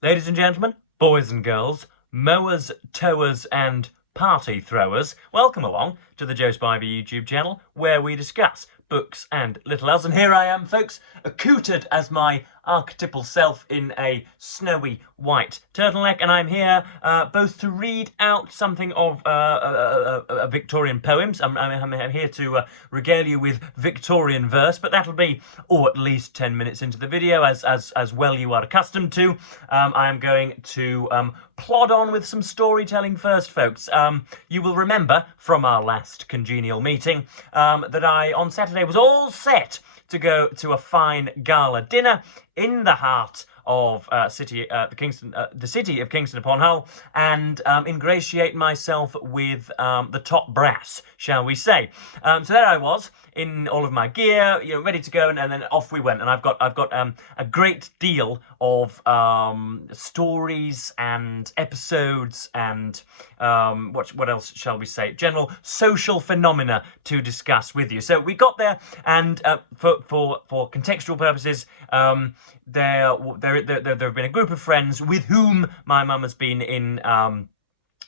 Ladies and gentlemen, boys and girls, mowers, towers and party throwers, welcome along to the Joe Spivey YouTube channel where we discuss books and little else. And here I am, folks, accoutred as my archetypal self in a snowy white turtleneck, and I'm here both to read out something of Victorian poems. I'm here to regale you with Victorian verse, but that'll be at least 10 minutes into the video, as well you are accustomed to. I am going to plod on with some storytelling first, folks. You will remember from our last congenial meeting that I, on Saturday, was all set to go to a fine gala dinner in the heart of the city of Kingston upon Hull, and ingratiate myself with the top brass, shall we say? So there I was in all of my gear, ready to go, and then off we went. And I've got a great deal of stories and episodes and what else shall we say? General social phenomena to discuss with you. So we got there, and for contextual purposes, there have been a group of friends with whom my mum has been in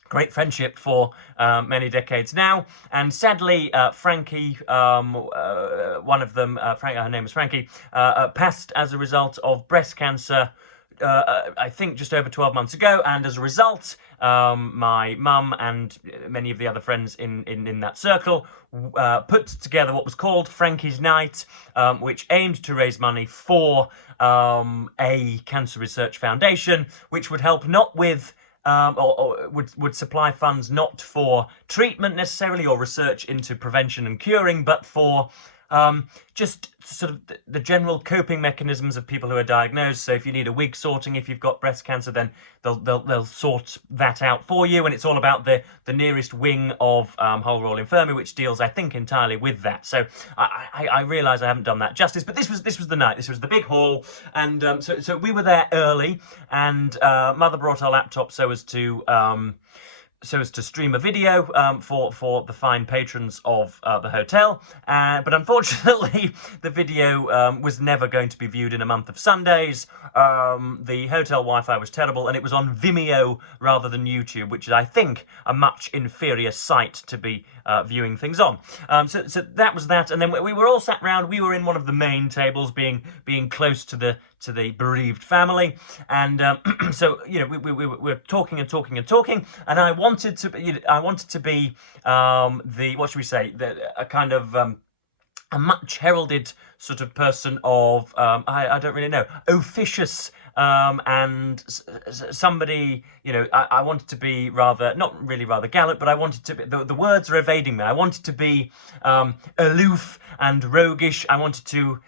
great friendship for many decades now, and sadly, Frankie, one of them, her name was Frankie, passed as a result of breast cancer. I think just over 12 months ago, and as a result, my mum and many of the other friends in that circle put together what was called Frankie's Night, which aimed to raise money for a cancer research foundation, which would help not with or would supply funds not for treatment necessarily or research into prevention and curing, but for just sort of the general coping mechanisms of people who are diagnosed. So if you need a wig sorting, if you've got breast cancer, then they'll sort that out for you. And it's all about the nearest wing of Hull Royal Infirmary, which deals, I think, entirely with that. So I realise I haven't done that justice, but this was the night. This was the big hall, and so we were there early, and Mother brought our laptop so as to stream a video for the fine patrons of the hotel, but unfortunately the video was never going to be viewed in a month of Sundays. The hotel Wi-Fi was terrible, and it was on Vimeo rather than YouTube, which is, I think, a much inferior site to be viewing things on. So that was that, and then we were all sat round. We were in one of the main tables, being close to the bereaved family, and so we were talking and talking and talking, and I wanted to be the, what should we say, a kind of a much heralded sort of person of I don't really know, officious, and somebody, I wanted to be rather, not really rather gallant, but I wanted to be, the words are evading me. I wanted to be aloof and roguish. I wanted to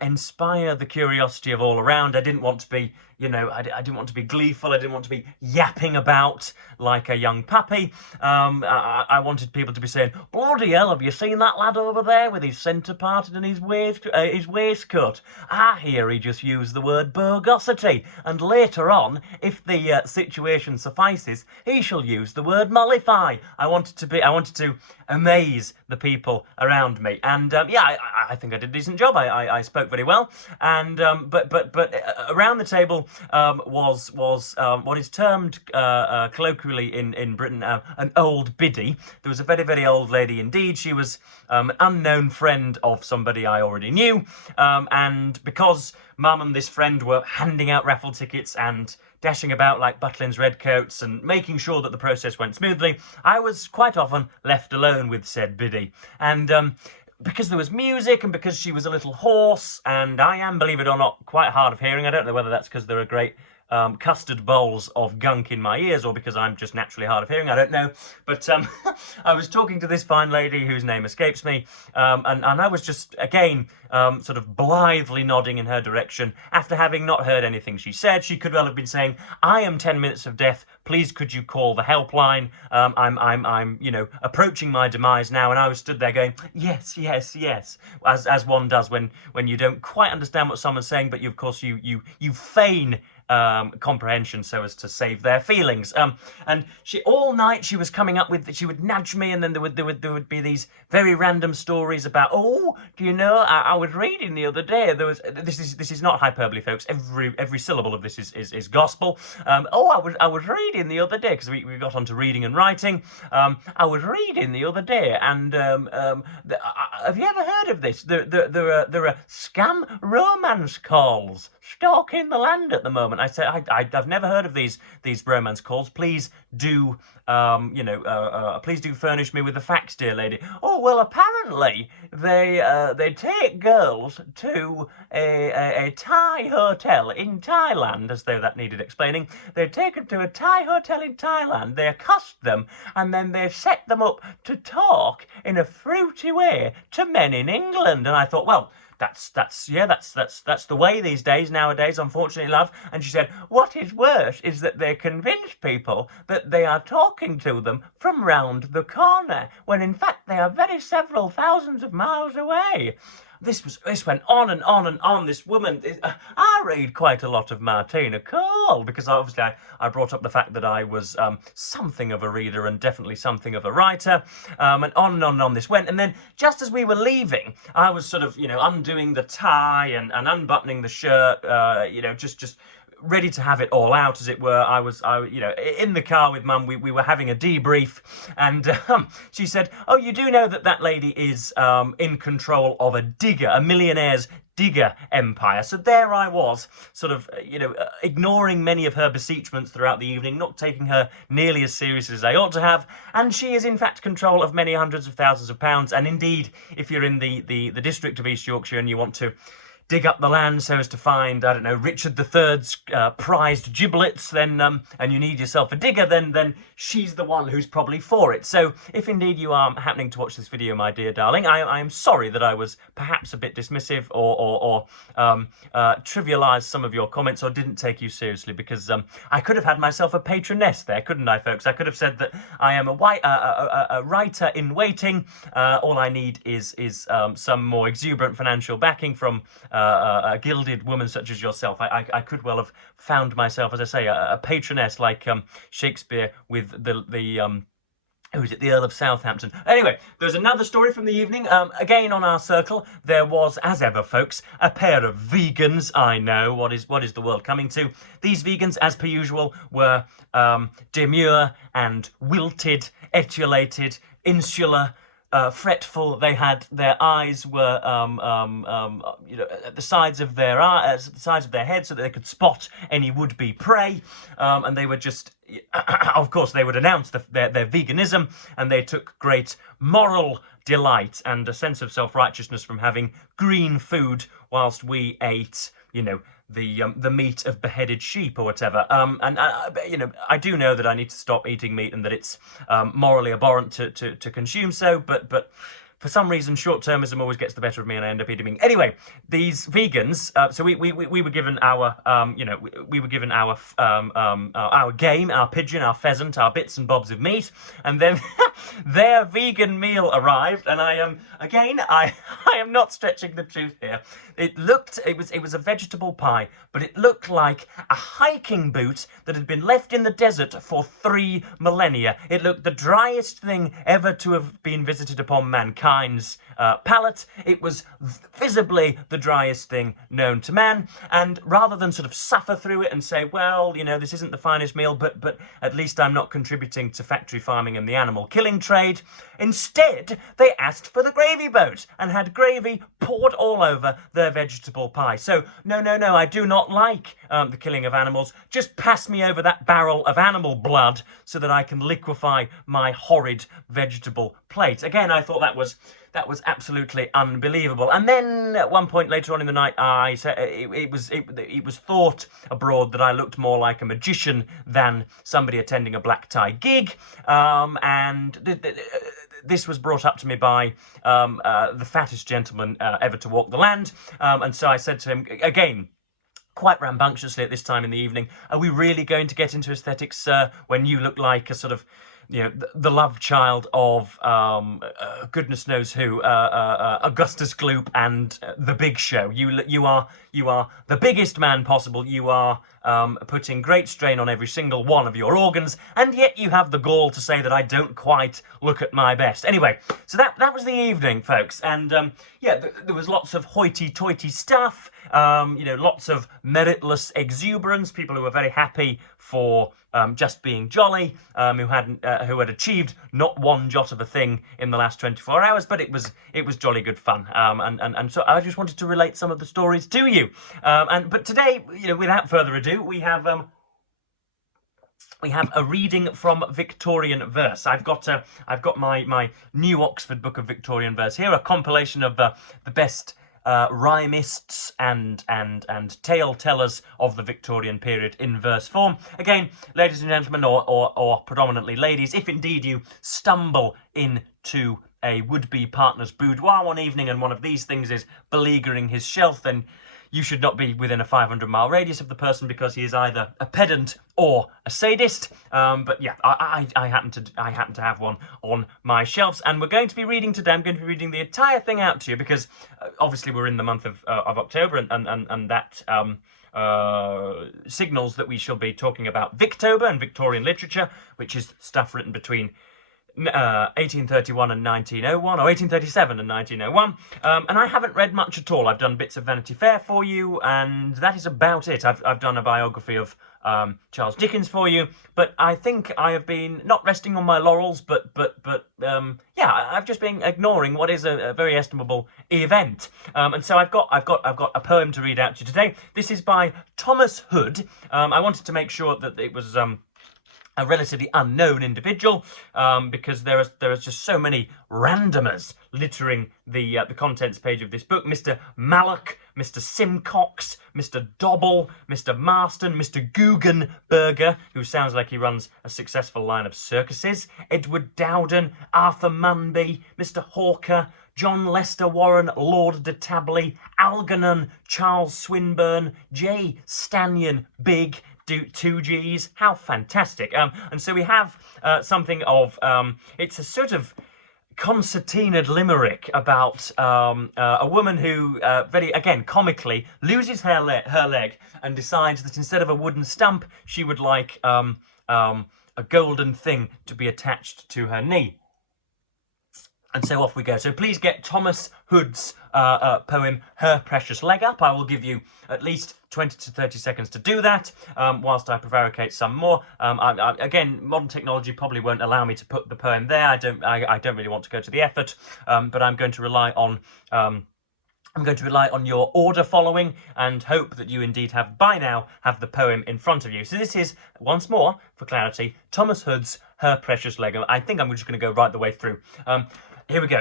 inspire the curiosity of all around. I didn't want to be, I didn't want to be gleeful. I didn't want to be yapping about like a young puppy. I wanted people to be saying, "Bloody hell, have you seen that lad over there with his centre parted and his waistcoat? I hear he just used the word burgosity, and later on, if the situation suffices, he shall use the word mollify." I wanted to amaze the people around me, and I think I did a decent job. I spoke very well, and but around the table was what is termed colloquially in Britain an old biddy. There was a very, very old lady indeed. She was an unknown friend of somebody I already knew, and because Mum and this friend were handing out raffle tickets and dashing about like Butlins redcoats and making sure that the process went smoothly, I was quite often left alone with said biddy. And because there was music, and because she was a little hoarse, and I am, believe it or not, quite hard of hearing. I don't know whether that's because there are great custard bowls of gunk in my ears, or because I'm just naturally hard of hearing. I don't know. But I was talking to this fine lady whose name escapes me, and I was just, again, sort of blithely nodding in her direction after having not heard anything she said. She could well have been saying, "I am 10 minutes of death. Please, could you call the helpline? I'm approaching my demise now." And I was stood there going, "Yes, yes, yes," as one does when you don't quite understand what someone's saying, but of course you feign comprehension so as to save their feelings. And she all night she was coming up with, she would nudge me, and then there would be these very random stories about, oh, do you know, I was reading the other day, there was, this is not hyperbole, folks, every syllable of this is gospel. Oh, I was reading the other day, because we got onto reading and writing. I was reading the other day, and have you ever heard of this? There are scam romance calls stalking the land at the moment. I said, I've never heard of these romance calls. Please do, please do furnish me with the facts, dear lady. Oh, well, apparently they take girls to a Thai hotel in Thailand, as though that needed explaining. They take them to a Thai hotel in Thailand, they accost them, and then they set them up to talk in a fruity way to men in England. And I thought, well, that's the way these days, nowadays, unfortunately, love. And she said, what is worse is that they convince people that they are talking to them from round the corner, when in fact they are very several thousands of miles away. This went on and on and on. This woman, I read quite a lot of Martina Cole, because obviously I brought up the fact that I was something of a reader and definitely something of a writer, and on and on and on this went. And then just as we were leaving, I was sort of, undoing the tie and unbuttoning the shirt, just ready to have it all out, as it were. I in the car with Mum. We were having a debrief, and she said, "Oh, you do know that lady is in control of a millionaire's digger empire." So there I was, sort of, ignoring many of her beseechments throughout the evening, not taking her nearly as seriously as I ought to have. And she is in fact control of many hundreds of thousands of pounds. And indeed, if you're in the district of East Yorkshire and you want to dig up the land so as to find, I don't know, Richard III's prized giblets, then and you need yourself a digger, then she's the one who's probably for it. So if indeed you are happening to watch this video, my dear darling, I am sorry that I was perhaps a bit dismissive or trivialised some of your comments, or didn't take you seriously, because I could have had myself a patroness there, couldn't I, folks? I could have said that I am a writer in waiting. All I need is some more exuberant financial backing from a gilded woman such as yourself. I could well have found myself, as I say, a patroness like Shakespeare with the who is it? The Earl of Southampton. Anyway, there's another story from the evening. Again, on our circle, there was, as ever, folks, a pair of vegans. I know, what is the world coming to? These vegans, as per usual, were demure and wilted, etiolated, insular, fretful. They had, their eyes were at the sides of their heads, so that they could spot any would-be prey, and they were just, of course, they would announce their veganism, and they took great moral delight and a sense of self-righteousness from having green food whilst we ate, the meat of beheaded sheep or whatever. I do know that I need to stop eating meat, and that it's morally abhorrent to consume so, but for some reason, short-termism always gets the better of me, and I end up eating meat. Anyway, these vegans. So we were given our our game, our pigeon, our pheasant, our bits and bobs of meat, and then their vegan meal arrived, and I am not stretching the truth here. It was a vegetable pie, but it looked like a hiking boot that had been left in the desert for 3 millennia. It looked the driest thing ever to have been visited upon mankind's palate. It was visibly the driest thing known to man, and rather than sort of suffer through it and say, well, this isn't the finest meal, but at least I'm not contributing to factory farming and the animal killing trade, instead they asked for the gravy boat and had gravy poured all over their vegetable pie. So no, I do not like the killing of animals. Just pass me over that barrel of animal blood so that I can liquefy my horrid vegetable plate. Again, I thought that was absolutely unbelievable. And then at one point later on in the night, I said it was thought abroad that I looked more like a magician than somebody attending a black tie gig, and this was brought up to me by the fattest gentleman ever to walk the land, and so I said to him again, quite rambunctiously at this time in the evening, "Are we really going to get into aesthetics, sir, when you look like a sort of the love child of goodness knows who, Augustus Gloop and The Big Show. You are the biggest man possible. You are putting great strain on every single one of your organs, and yet you have the gall to say that I don't quite look at my best. Anyway, so that was the evening, folks, and there was lots of hoity-toity stuff. Lots of meritless exuberance. People who were very happy for just being jolly, who had achieved not one jot of a thing in the last 24 hours, but it was jolly good fun. And so I just wanted to relate some of the stories to you. But today, without further ado, we have a reading from Victorian Verse. I've got my new Oxford book of Victorian Verse here, a compilation of the best rhymists and tale tellers of the Victorian period in verse form. Again, ladies and gentlemen, or predominantly ladies, if indeed you stumble into a would-be partner's boudoir one evening and one of these things is beleaguering his shelf, then you should not be within a 500-mile radius of the person, because he is either a pedant or a sadist. But yeah, I happen to have one on my shelves, and we're going to be reading today. I'm going to be reading the entire thing out to you because obviously we're in the month of October, and that signals that we shall be talking about Victober and Victorian literature, which is stuff written between 1831 and 1901, or 1837 and 1901, and I haven't read much at all. I've done bits of Vanity Fair for you, and that is about it. I've done a biography of Charles Dickens for you, but I think I have been not resting on my laurels, but I've just been ignoring what is a very estimable event, and so I've got a poem to read out to you today. This is by Thomas Hood. I wanted to make sure that it was a relatively unknown individual, because there are just so many randomers littering the contents page of this book. Mr. Mallock, Mr. Simcox, Mr. Dobble, Mr. Marston, Mr. Guggenberger, who sounds like he runs a successful line of circuses, Edward Dowden, Arthur Munby, Mr. Hawker, John Lester Warren, Lord de Tabley, Algernon, Charles Swinburne, J. Stanyon Big, 2Gs. How fantastic. And so we have something of, it's a sort of concertinaed limerick about a woman who, very, again, comically, loses her leg and decides that instead of a wooden stump, she would like a golden thing to be attached to her knee. And so off we go. So please get Thomas Hood's poem, Her Precious Leg, up. I will give you at least 20 to 30 seconds to do that, whilst I prevaricate some more. Again, modern technology probably won't allow me to put the poem there. I don't really want to go to the effort, but I'm going to rely on your order following, and hope that you indeed have by now have the poem in front of you. So this is, once more, for clarity, Thomas Hood's Her Precious Leg. I think I'm just going to go right the way through. Here we go.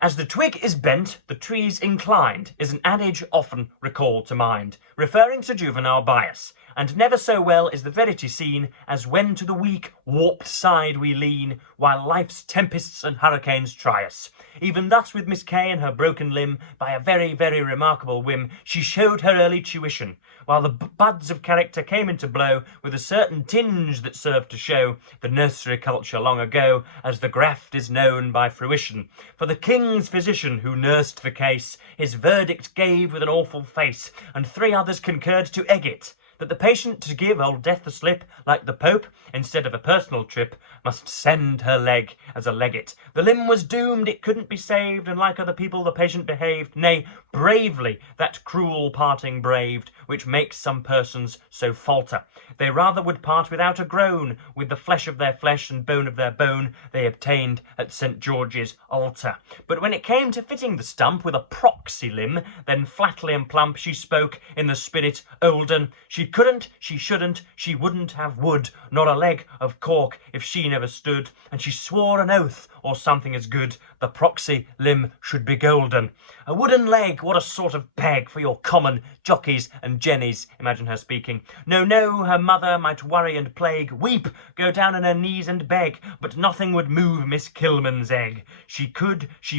As the twig is bent, the tree's inclined, is an adage often recalled to mind, referring to juvenile bias. And never so well is the verity seen, as when to the weak, warped side we lean, while life's tempests and hurricanes try us. Even thus with Miss K and her broken limb, by a very, very remarkable whim, she showed her early tuition, while the buds of character came into blow, with a certain tinge that served to show the nursery culture long ago, as the graft is known by fruition. For the king's physician, who nursed the case, his verdict gave with an awful face, and 3 others concurred to egg it, that the patient, to give old death the slip, like the Pope, instead of a personal trip, must send her leg as a legate. The limb was doomed, it couldn't be saved, and like other people the patient behaved, nay, bravely that cruel parting braved, which makes some persons so falter. They rather would part without a groan, with the flesh of their flesh and bone of their bone they obtained at St. George's altar. But when it came to fitting the stump with a proxy limb, then flatly and plump she spoke in the spirit olden. She couldn't, she shouldn't, she wouldn't have wood, nor a leg of cork if she never stood, and she swore an oath, or something as good, the proxy limb should be golden. A wooden leg, what a sort of peg for your common jockeys and jennies, imagine her speaking. No, no, her mother might worry and plague, weep, go down on her knees and beg, but nothing would move Miss Kilman's egg. She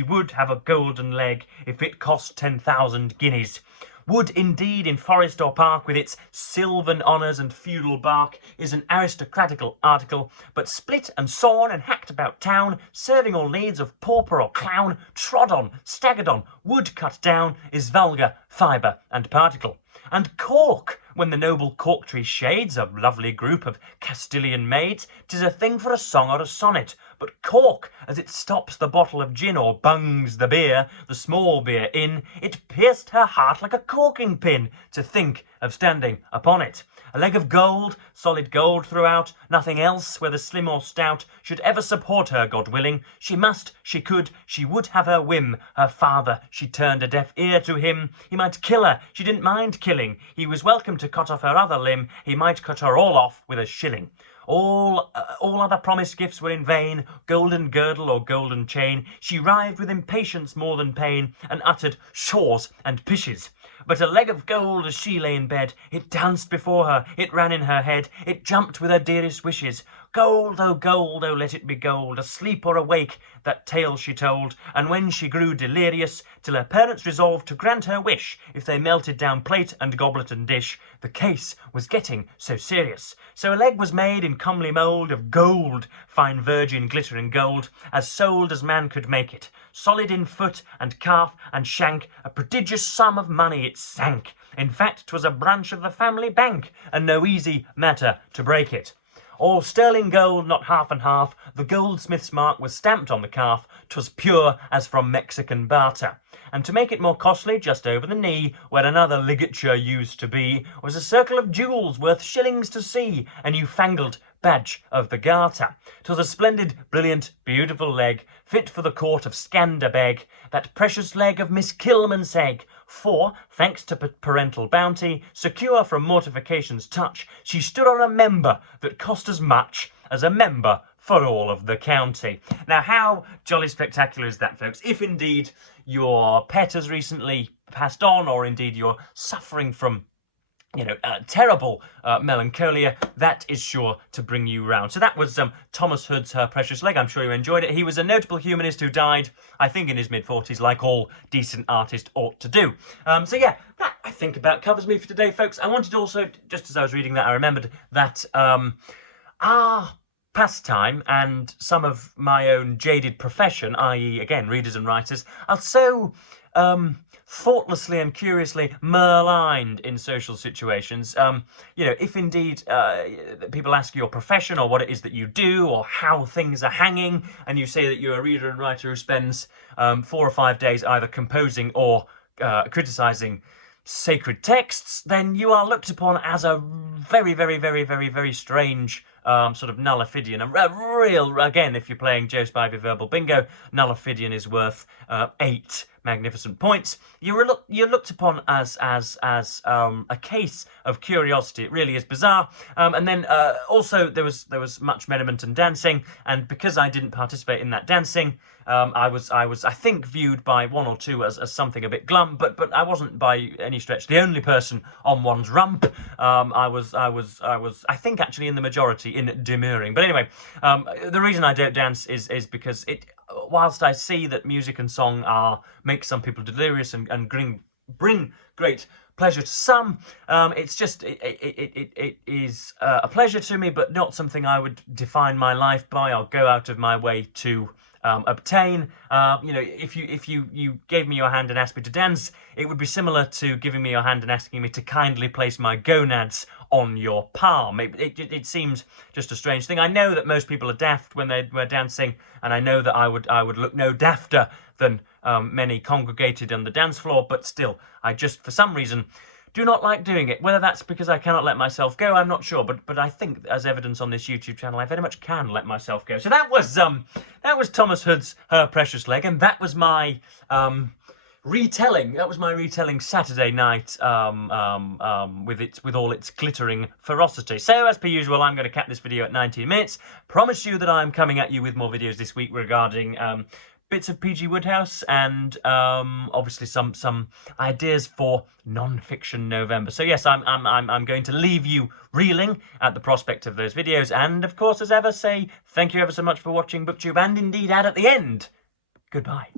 would have a golden leg, if it cost 10,000 guineas. Wood indeed in forest or park, with its sylvan honours and feudal bark, is an aristocratical article, but split and sawn and hacked about town, serving all needs of pauper or clown, trod on, staggered on, wood cut down, is vulgar, fibre and particle. And cork, when the noble cork tree shades a lovely group of Castilian maids, 'tis a thing for a song or a sonnet. But cork, as it stops the bottle of gin or bungs the beer, the small beer in, it pierced her heart like a corking pin to think of standing upon it. A leg of gold, solid gold throughout, nothing else, whether slim or stout, should ever support her, God willing. She must, she could, she would have her whim. Her father, she turned a deaf ear to him. He might kill her, she didn't mind killing. He was welcome to cut off her other limb. He might cut her all off with a shilling. All other promised gifts were in vain, golden girdle or golden chain. She writhed with impatience more than pain, and uttered shaws and pishes. But a leg of gold as she lay in bed, it danced before her, it ran in her head, it jumped with her dearest wishes. Gold, oh let it be gold, asleep or awake, that tale she told, and when she grew delirious, till her parents resolved to grant her wish, if they melted down plate and goblet and dish, the case was getting so serious. So a leg was made in comely mould of gold, fine virgin glittering gold, as sold as man could make it. Solid in foot and calf and shank, a prodigious sum of money it sank. In fact, 'twas a branch of the family bank, and no easy matter to break it. All sterling gold, not half and half, the goldsmith's mark was stamped on the calf, 'twas pure as from Mexican barter. And to make it more costly, just over the knee, where another ligature used to be, was a circle of jewels worth shillings to see, a new-fangled badge of the garter. 'Twas a splendid, brilliant, beautiful leg, fit for the court of Scanderbeg, that precious leg of Miss Kilmansegg. For, thanks to parental bounty, secure from mortification's touch, she stood on a member that cost as much as a member for all of the county. Now, how jolly spectacular is that, folks? If indeed your pet has recently passed on, or indeed you're suffering from terrible melancholia, that is sure to bring you round. So that was Thomas Hood's Her Precious Leg. I'm sure you enjoyed it. He was a notable humanist who died, I think, in his mid-40s, like all decent artists ought to do. So yeah, that, I think, about covers me for today, folks. I wanted also, just as I was reading that, I remembered that our pastime and some of my own jaded profession, i.e., again, readers and writers, are so thoughtlessly and curiously maligned in social situations. If indeed people ask your profession or what it is that you do or how things are hanging, and you say that you're a reader and writer who spends 4 or 5 days either composing or criticising sacred texts, then you are looked upon as a very, very, very, very, very strange sort of nullifidian. A real, again, if you're playing Joe Spivey Verbal Bingo, nullifidian is worth 8 magnificent points. You're looked upon as a case of curiosity. It really is bizarre. And then also there was much merriment and dancing, and because I didn't participate in that dancing, I was I think viewed by 1 or 2 as something a bit glum, but I wasn't by any stretch the only person on one's rump. I was I think actually in the majority in demurring. But anyway, the reason I don't dance is because whilst I see that music and song make some people delirious and bring great pleasure to some, it's just it is a pleasure to me, but not something I would define my life by. I'll go out of my way to obtain. If you gave me your hand and asked me to dance, it would be similar to giving me your hand and asking me to kindly place my gonads on your palm. It seems just a strange thing. I know that most people are daft when they were dancing, and I know that I would look no dafter than many congregated on the dance floor, but still, I just, for some reason, do not like doing it. Whether that's because I cannot let myself go, I'm not sure, but I think, as evidence on this YouTube channel, I very much can let myself go. So that was Thomas Hood's Her Precious Leg, and that was my retelling. That was my retelling Saturday night with all its glittering ferocity. So, as per usual, I'm going to cap this video at 19 minutes. Promise you that I'm coming at you with more videos this week regarding bits of P.G. Wodehouse and obviously some ideas for non-fiction November. So yes, I'm going to leave you reeling at the prospect of those videos, and of course, as ever, say thank you ever so much for watching BookTube, and indeed add at the end, goodbye.